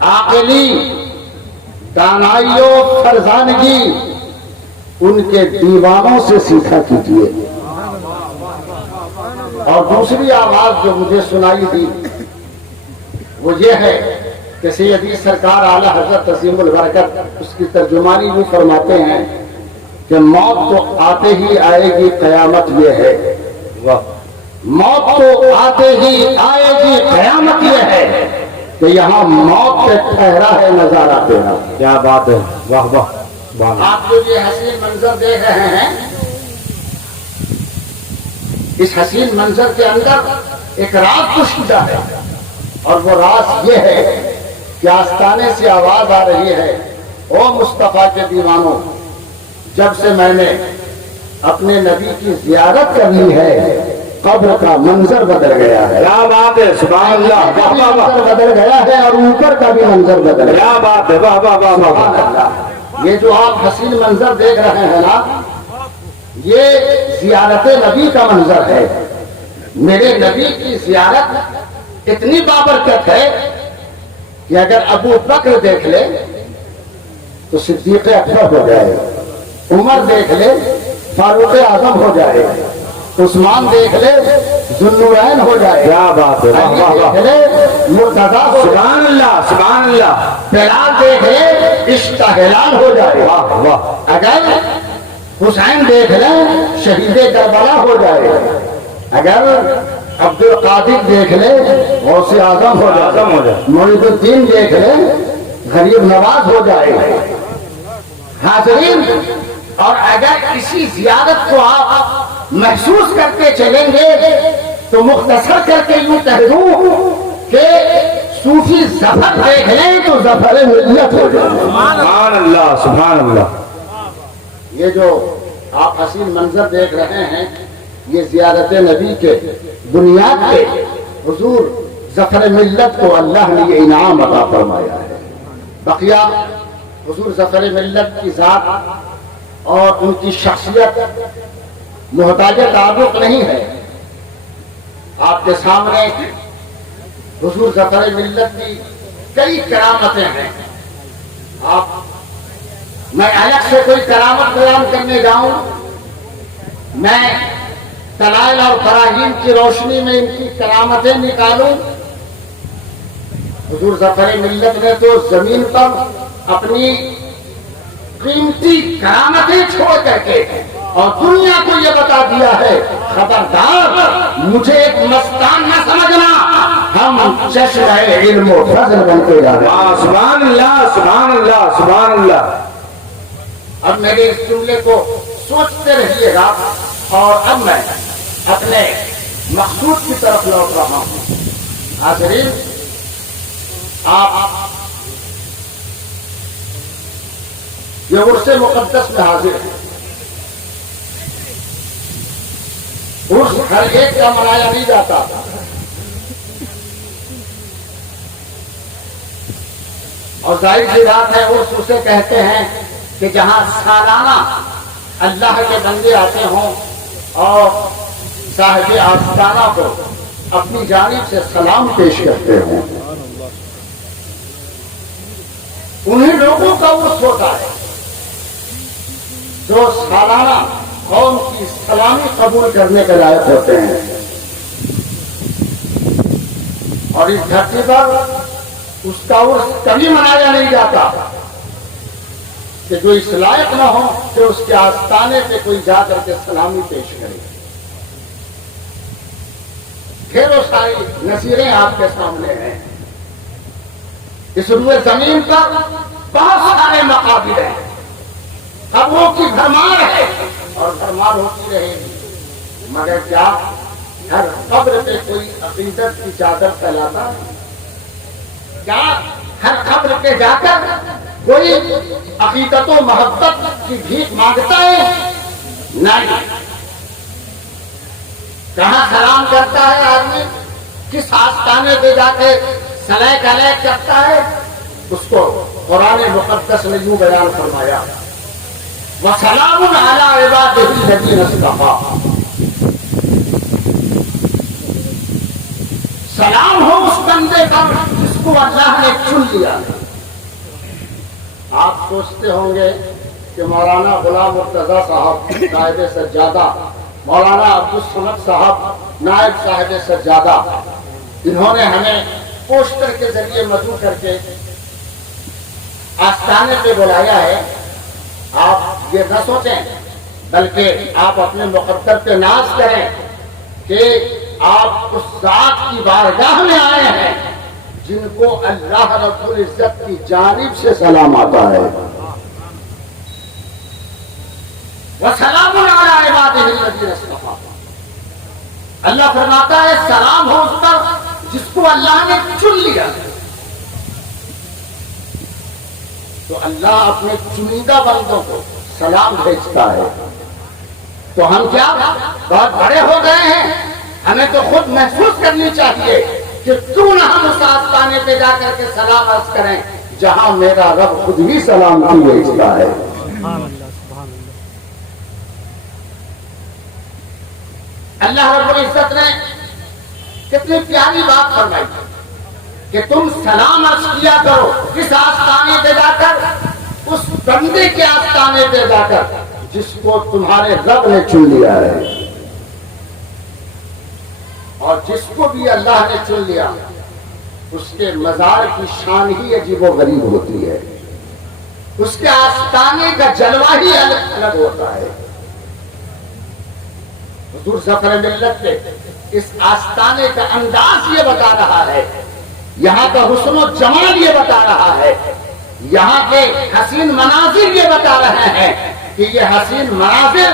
عاقلی، دانائی و فرزانگی ان کے دیوانوں سے سیکھا کیجیے۔ اور دوسری آواز جو مجھے سنائی دی وہ یہ ہے کہ سیدی سرکار اعلی حضرت عظیم البرکت اس کی ترجمانی بھی فرماتے ہیں کہ موت تو آتے ہی آئے گی، قیامت یہ ہے۔ موت تو آتے ہی آئے گی، قیامت یہ ہے کہ یہاں موت پہ ٹھہرا ہے نظارہ تیرا۔ کیا بات ہے، واہ واہ واہ۔ آپ جو یہ حسین منظر دیکھ رہے ہیں، اس حسین منظر کے اندر ایک راز پوشیدہ ہے، اور وہ راز یہ ہے کہ آستانے سے آواز آ رہی ہے، او مصطفیٰ کے دیوانوں، جب سے میں نے اپنے نبی کی زیارت کرنی ہے قبر کا منظر بدل گیا ہے۔ کیا بات ہے، سبحان اللہ، واہ واہ واہ۔ منظر بدل گیا ہے اور اوپر کا بھی منظر بدل گیا۔ کیا بات ہے، واہ واہ واہ واہ۔ سبحان اللہ۔ یہ جو آپ حسین منظر دیکھ رہے ہیں نا، یہ زیارت نبی کا منظر ہے۔ میرے نبی کی زیارت اتنی بابرکت ہے کہ اگر ابو بکر دیکھ لے تو صدیق اکبر ہو جائے، عمر دیکھ لے فاروق اعظم ہو جائے، عثمان دیکھ لے ذوالنورین ہو جائے، کیا بات ہے، واہ واہ واہ۔ دیکھ لے مرتضیٰ ہو جائے، سبحان اللہ سبحان اللہ، بلال دیکھ لے عشق ہلال ہو جائے، واہ واہ۔ اگر حسین دیکھ لے شہید کربلا ہو جائے، اگر عبد القادر دیکھ لے غوث اعظم ہو جائے، معید الدین دیکھ لے غریب نواز ہو جائے۔ حاضرین، اور اگر اسی زیارت کو آپ محسوس کرتے چلیں گے تو مختصر کر کے یوں کہہ دوں کہ صوفی ظفر دیکھ لیں تو ظفر ملت ہو جائے۔ سبحان اللہ سبحان اللہ۔ یہ جو آپ حسین منظر دیکھ رہے ہیں، یہ زیارت نبی کے بنیاد پہ حضور ظفر ملت کو اللہ نے یہ انعام عطا فرمایا ہے۔ بقیہ حضور ظفر ملت کی ذات اور ان کی شخصیت محتاج تعلق نہیں ہے۔ آپ کے سامنے حضور ظفر ملت کی کئی کرامتیں ہیں۔ میں الگ سے کوئی کرامت بیان کرنے جاؤں، میں دلائل اور براہین کی روشنی میں ان کی کرامتیں نکالوں، حضور ظفر ملت نے تو زمین پر اپنی قیمتی کرامتیں چھوڑ کر کے اور دنیا کو یہ بتا دیا ہے، خبردار مجھے ایک مستان نہ سمجھنا، ہم چشمہ علم و فضل بن کے جا رہے ہیں۔ سبحان اللہ سبحان اللہ سبحان اللہ۔ اب میرے اس جملے کو سوچتے رہیے گا، اور اب میں اپنے مقصود کی طرف لوٹ رہا ہوں۔ حاضرین، آپ یہ عرس مقدس میں حاضر ہیں۔ عرس ہر ایک کا منایا نہیں جاتا، اور ظاہر سی بات ہے عرس اسے کہتے ہیں کہ جہاں سالانہ اللہ کے بندے آتے ہوں اور صاحب آستانہ کو اپنی جانب سے سلام پیش کرتے ہوں، انہیں لوگوں کا عرس ہوتا ہے جو سالانہ قوم کی سلامی قبول کرنے کے لائق ہوتے ہیں۔ اور اس دھرتی پر اس کا عرس کبھی منایا نہیں جاتا کہ جو اس لائق نہ ہو کہ اس کے آستانے پہ کوئی جا کر کے سلامی پیش کرے۔ ڈھیروں ساری نظیریں آپ کے سامنے ہیں۔ اس روئے زمین پر بہت سارے مقابر ہیں، قبروں کی بھرمار ہے اور بھرمار ہوتی رہے گی، مگر کیا ہر قبر پہ کوئی عقیدت کی چادر پھیلاتا ہے؟ کیا ہر قبر پہ جا کر کوئی عقیدت و محبت کی بھیک مانگتا ہے؟ نہیں۔ کہاں سلام کرتا ہے آدمی؟ کس آستانے پہ جا کے سلیک علیک کرتا ہے؟ اس کو قرآن مقدس نے یوں بیان فرمایا، وَسَلَامٌ عَلَىٰ عِبَادِهِ الَّذِينَ اصْطَفَىٰ۔ سلام ہو اس بندے پر جس کو کو اللہ نے چن لیا. آپ سوچتے ہوں گے کہ مولانا غلام مرتضیٰ صاحب نائب سجادہ، مولانا عبدالصمد صاحب نائب صاحب سجادہ، انہوں نے ہمیں پوسٹر کے ذریعے مدعو کر کے آستانے پہ بلایا ہے. آپ یہ نہ سوچیں، بلکہ آپ اپنے مقدر پہ ناز کریں کہ آپ اس ذات کی بارگاہ میں آئے ہیں جن کو اللہ رب العزت کی جانب سے سلام آتا ہے. وَسَلَامٌ عَلَىٰ عِبَادِهِ الَّذِينَ اصْطَفَىٰ. اللہ فرماتا ہے سلام ہو اس پر جس کو اللہ نے چن لیا. تو اللہ اپنے چنیدہ بندوں کو سلام بھیجتا ہے. تو ہم کیا بہت بڑے ہو گئے ہیں؟ ہمیں تو خود محسوس کرنی چاہیے کہ کیوں نہ ہم اس آستانے پہ جا کر کے سلام عرض کریں جہاں میرا رب خود ہی سلام کی بھیجتا ہے. اللہ رب العزت نے کتنی پیاری بات فرمائی کہ تم سلام عرض کیا کرو کس آستانے پہ جا کر؟ اس بندے کے آستانے پہ جا کر جس کو تمہارے رب نے چن لیا ہے. اور جس کو بھی اللہ نے چن لیا اس کے مزار کی شان ہی عجیب و غریب ہوتی ہے. اس کے آستانے کا جلوہ ہی الگ الگ ہوتا ہے. حضور ظفر ملت کے اس آستانے کا انداز یہ بتا رہا ہے، یہاں کا حسن و جمال یہ بتا رہا ہے، یہاں کے حسین مناظر یہ بتا رہے ہیں کہ یہ حسین مناظر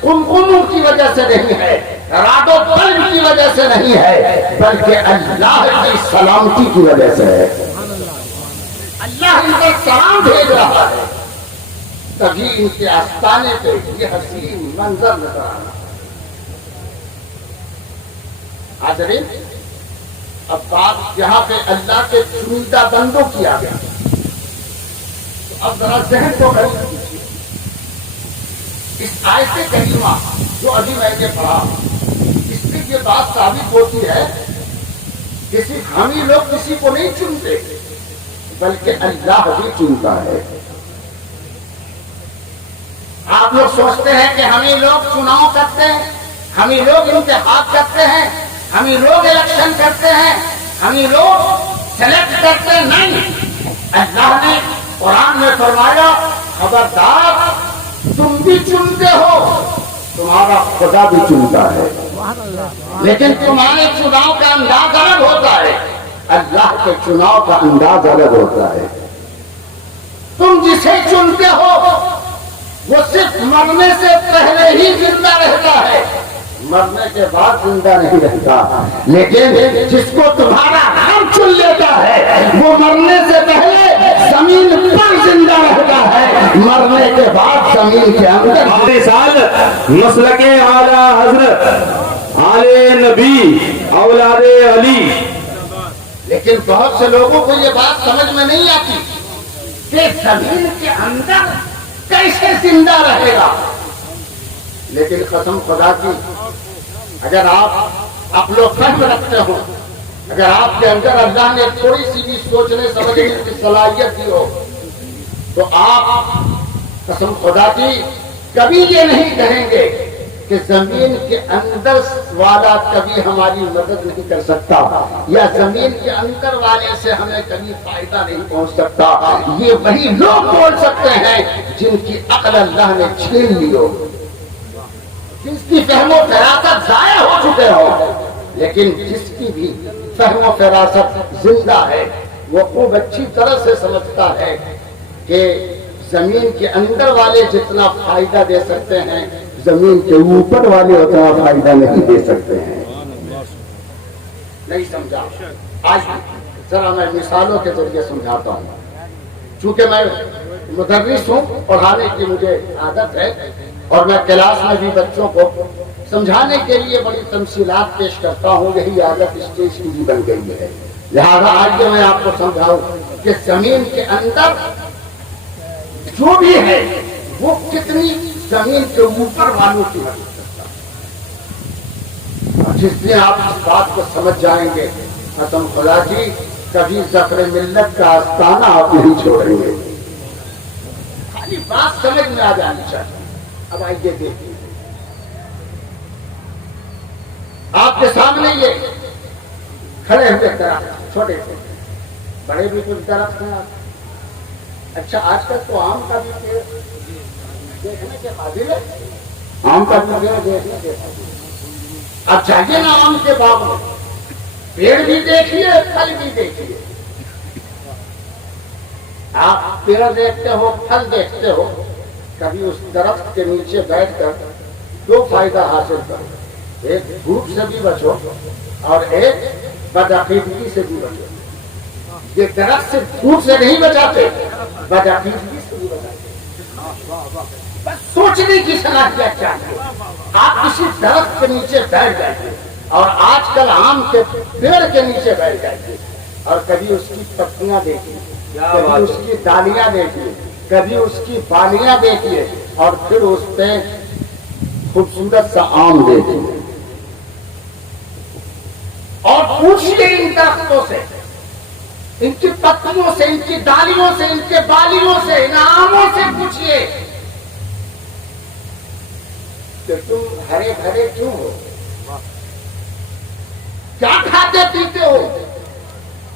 قمقموں کی وجہ سے نہیں ہے، رعد و برق کی وجہ سے نہیں ہے، بلکہ اللہ کی سلامتی کی وجہ سے ہے. اللہ ان کا سلام بھیج رہا ہے، تبھی ان کے آستانے پہ یہ حسین منظر نظر آ رہا ہے. حاضرین، اب بات یہاں پہ اللہ کے چنیدہ بندوں کی آ گیا. تو اب ذرا ذہن کو غور کیجیے. اس آیت کریمہ جو ابھی میں نے پڑھا، اس سے یہ بات ثابت ہوتی ہے کہ صرف ہم ہی لوگ کسی کو نہیں چنتے بلکہ اللہ بھی چنتا ہے. آپ لوگ سوچتے ہیں کہ ہم ہی لوگ چناؤ کرتے ہیں، ہم ہی لوگ انتخاب کرتے ہیں، ہم ہی لوگ الیکشن کرتے ہیں، ہم ہی لوگ سلیکٹ کرتے ہیں. نہیں، اللہ نے قرآن میں فرمایا خبردار تم بھی چنتے ہو، تمہارا خدا بھی چنتا ہے، لیکن تمہارے چناؤ کا انداز الگ ہوتا ہے، اللہ کے چناؤ کا انداز الگ ہوتا ہے. تم جسے چنتے ہو وہ صرف مرنے سے پہلے ہی زندہ رہتا ہے، مرنے کے بعد زندہ نہیں رہتا. لیکن جس کو تمہارا رب چن لیتا ہے وہ مرنے سے پہلے زمین پر زندہ رہتا ہے، مرنے کے بعد زمین کے اندر. سال مسلک اعلی حضرت آل نبی اولاد علی. لیکن بہت سے لوگوں کو یہ بات سمجھ میں نہیں آتی کہ زمین کے اندر کیسے زندہ رہے گا. لیکن قسم خدا کی اگر آپ عقل و فہم رکھتے ہو، اگر آپ کے اندر اللہ نے تھوڑی سی بھی سوچنے سمجھنے کی صلاحیت دی ہو، تو آپ قسم خدا کی کبھی یہ نہیں کہیں گے کہ زمین کے اندر والا کبھی ہماری مدد نہیں کر سکتا، یا زمین کے اندر والے سے ہمیں کبھی فائدہ نہیں پہنچ سکتا. یہ وہی لوگ بول سکتے ہیں جن کی عقل اللہ نے چھین لی ہو، جس کی فہم و فراست ضائع ہو چکے ہو. لیکن جس کی بھی فہم و فراست زندہ ہے وہ خوب اچھی طرح سے سمجھتا ہے کہ زمین کے اندر والے جتنا فائدہ دے سکتے ہیں زمین کے اوپر والے اتنا فائدہ نہیں دے سکتے ہیں. نہیں سمجھا؟ آج ذرا میں مثالوں کے ذریعے سمجھاتا ہوں. چونکہ میں مدرس ہوں، پڑھانے کی مجھے عادت ہے، اور میں کلاس میں بھی بچوں کو سمجھانے کے لیے بڑی تمثیلات پیش کرتا ہوں. یہی عادت اسٹیج کی بھی بن گئی ہے. لہذا آج میں آپ کو سمجھاؤں کہ زمین کے اندر جو بھی ہے وہ کتنی زمین کے اوپر والوں کی مدد کرتا ہے. اور جس دن آپ اس بات کو سمجھ جائیں گے قسم خدا کی کبھی ظفر ملت کا آستانہ آپ نہیں چھوڑیں گے. خالی بات سمجھ میں آ جانی چاہیے. اب آئیے دیکھیے آپ کے سامنے یہ کھڑے ہوئے درخت چھوٹے چھوٹے بڑے بھی کچھ درخت ہیں. اچھا آج کل تو آم کا بھی پیڑ دیکھنے کے قابل ہے. آم کا بھی پیڑ دیکھنے کے قابل ہے. اب چاہیے نا آم کے باغ میں پیڑ بھی دیکھیے پھل بھی دیکھیے. آپ پیڑ دیکھتے ہو پھل دیکھتے ہو کبھی اس درخت کے نیچے بیٹھ کر دو فائدہ حاصل کرو. ایک دھوپ سے بھی بچو اور ایک بدعقیدگی سے بھی بچو. یہ درخت سے دھوپ سے نہیں بچاتے بدعقیدگی سے بھی بچاتے. بس سوچنے کی صلاحیت چاہیے. آپ کسی درخت کے نیچے بیٹھ جائیے اور آج کل آم کے پیڑ کے نیچے بیٹھ جائیے اور کبھی اس کی پتیاں دیکھیے, کبھی اس کی ڈالیاں دیکھیے, کبھی اس کی بالیاں دیکھیے اور پھر اس پہ خوبصورت سا آم دیکھیے اور پوچھیے ان درختوں سے, ان کی پتیوں سے, ان کی ڈالیوں سے, ان کے بالیوں سے, ان آموں سے پوچھیے کہ تم ہرے بھرے کیوں ہو, کیا کھاتے پیتے ہو,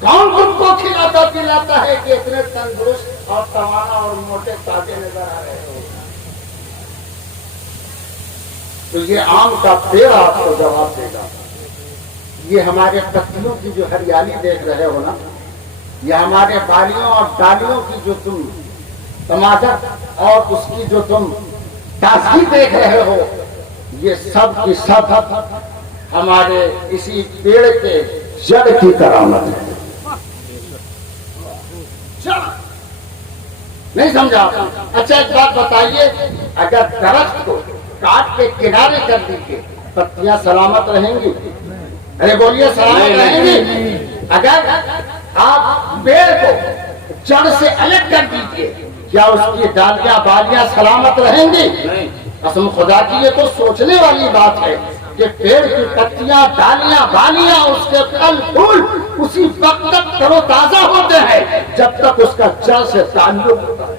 کون تم کو کھلاتا پلاتا ہے کہ اتنے تندرست اور توانا اور موٹے تازے نظر آ رہے ہو. تو یہ آم کا پیڑ آپ کو جواب دے گا. یہ ہمارے پتیوں کی جو ہریالی دیکھ رہے ہو نا, یہ ہمارے بالیوں اور ڈالیوں کی جو تم تماچر اور اس کی جو تم تازگی دیکھ رہے ہو, یہ سب کی سب ہمارے اسی پیڑ کے جڑ کی کرامت ہے. نہیں سمجھا؟ اچھا ایک بات بتائیے, اگر درخت کو کاٹ کے کنارے کر دیجیے پتیاں سلامت رہیں گی؟ ارے بولیے سلامت رہیں گی؟ اگر آپ پیڑ کو جڑ سے الگ کر دیجیے کیا اس کی ڈالیاں بالیاں سلامت رہیں گی؟ قسم خدا کی یہ تو سوچنے والی بات ہے کہ پیڑ کی پتیاں ڈالیاں بالیاں اس کے پھل پھول اسی وقت تک تر و تازہ ہوتے ہیں جب تک اس کا جڑ سے تعلق ہوتا ہے.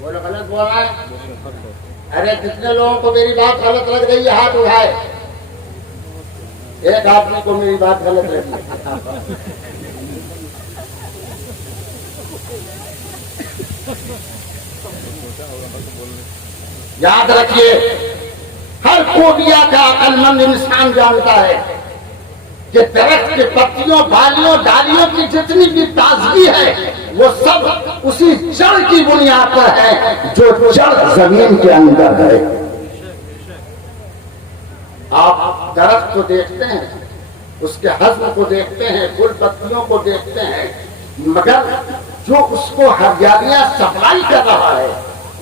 بولو غلط بول رہا ہے؟ ارے کتنے لوگوں کو میری بات غلط لگ رہی ہے ہاتھ اٹھائے. ایک آدمی کو میری بات غلط لگی. یاد رکھیے ہر کوبیا کا عقل مند انسان جانتا ہے کہ درخت کے پتیوں بالیوں ڈالیوں کی جتنی بھی تازگی ہے وہ سب اسی جڑ کی بنیاد پر ہے جو جڑ زمین کے اندر ہے. آپ درخت کو دیکھتے ہیں, اس کے حجم کو دیکھتے ہیں, پھول پتیوں کو دیکھتے ہیں, مگر جو اس کو ہریالیاں سپلائی کر رہا ہے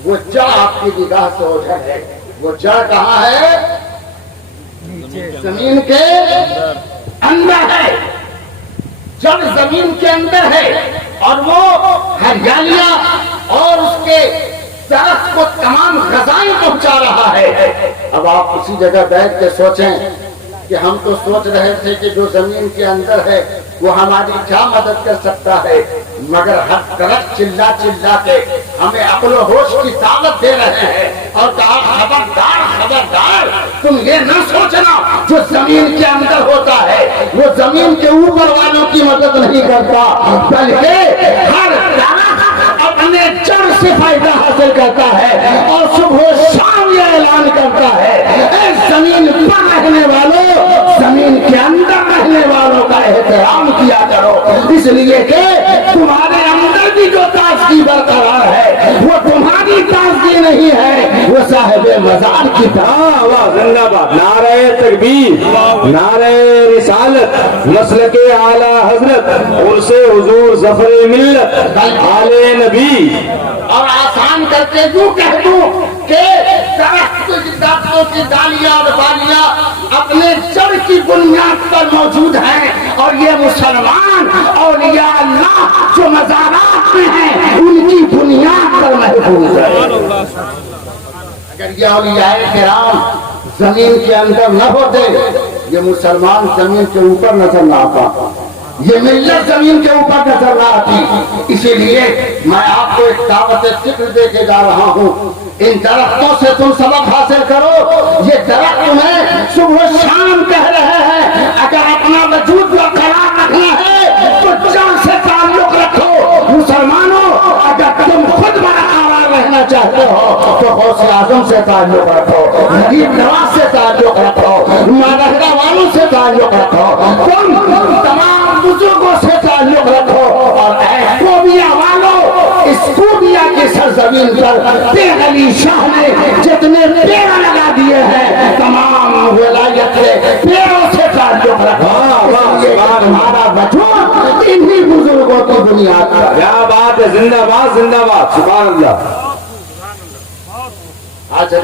وہ جڑ آپ کی نگاہ سے اوجھل ہے. وہ جڑ کہاں ہے؟ زمین کے اندر ہے. جڑ زمین کے اندر ہے اور وہ ہریالیاں اور اس کے درخت کو تمام غذائیں پہنچا رہا ہے. اب آپ اسی جگہ بیٹھ کے سوچیں کہ ہم تو سوچ رہے تھے کہ جو زمین کے اندر ہے وہ ہماری کیا مدد کر سکتا ہے, مگر ہر درخت چلا چلا کے ہمیں عقل و ہوش کی دعوت دے رہے ہیں اور کہا خبردار خبردار تم یہ نہ سوچنا جو زمین کے اندر ہوتا ہے وہ زمین کے اوپر والوں کی مدد نہیں کرتا بلکہ ہر درخت اپنے جڑ سے فائدہ حاصل کرتا ہے اور صبح و شام یہ اعلان کرتا ہے اے زمین پر رہنے والوں, زمین کے اندر رہنے والوں کا احترام کیا کرو, اس لیے کہ تمہارے اندر بھی جو تازگی برقرار ہے وہ تمہاری تازگی نہیں ہے, وہ صاحب مزار کی زندہ باد. نعرہ تکبیر, نعرہ رسالت, مسلک اعلی حضرت, عرص حضور ظفر ملت, آل نبی. اور آسان کر کے یوں کہہ دوں کہ درختوں کی ڈالیاں اور بالیاں اپنے جڑ کی بنیاد پر موجود ہیں اور یہ مسلمان اولیاء اللہ جو مزارات میں ہیں ان کی بنیاد پر محفوظ ہے. اگر یہ اولیاء کرام زمین کے اندر نہ ہوتے یہ مسلمان زمین کے اوپر نظر نہ آتا. یہ ملت زمین کے اوپر نظر رہا تھی، اسی لیے میں آپ کو ایک دعوت فکر دے کے جا رہا ہوں، ان درختوں سے تم سبق حاصل کرو۔ یہ درخت تمہیں صبح و شام کہہ رہے ہیں اگر اپنا وجود برقرار رکھنا ہے تو جان سے تعلق رکھو۔ مسلمانوں، اگر تم خود برقرار رہنا چاہتے ہو تو غوث اعظم سے تعلق رکھو، نجیب نواز سے تعلق رکھو، مادہ والوں سے تعلق رکھو، تم تمام بزرگوں سے تعلق رکھو، اور اے کوبیا والوں، اس کوبیا کی سرزمین پر تیغ علی شاہ نے جتنے پیڑ لگا دیے ہیں تمام ولایت کے پیڑوں سے تعلق رکھو۔ تمہارا وجود انہی بزرگوں کی بنیاد پر۔ کیا بات ہے، زندہ باد زندہ باد، سبحان اللہ۔ آج